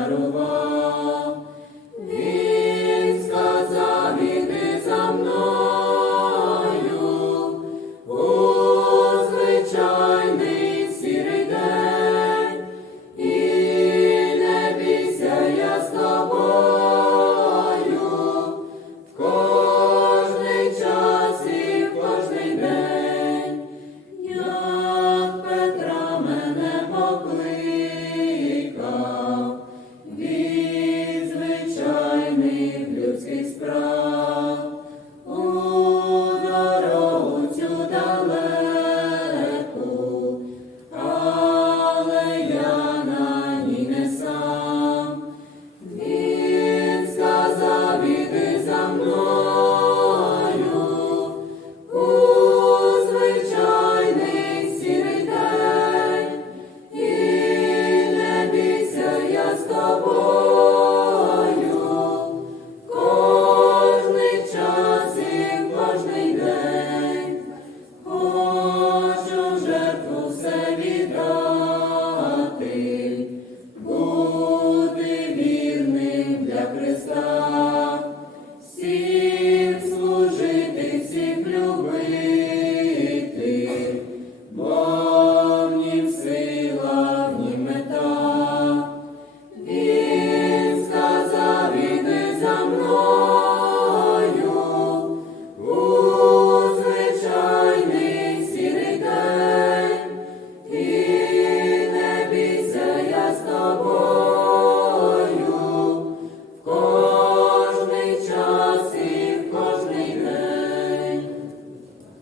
Sarva. людських справ.